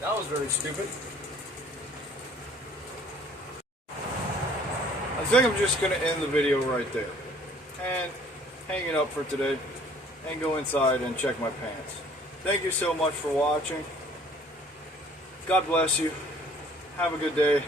That was very stupid. I think I'm just going to end the video right there and hang it up for today and go inside and check my pants. Thank you so much for watching. God bless you. Have a good day.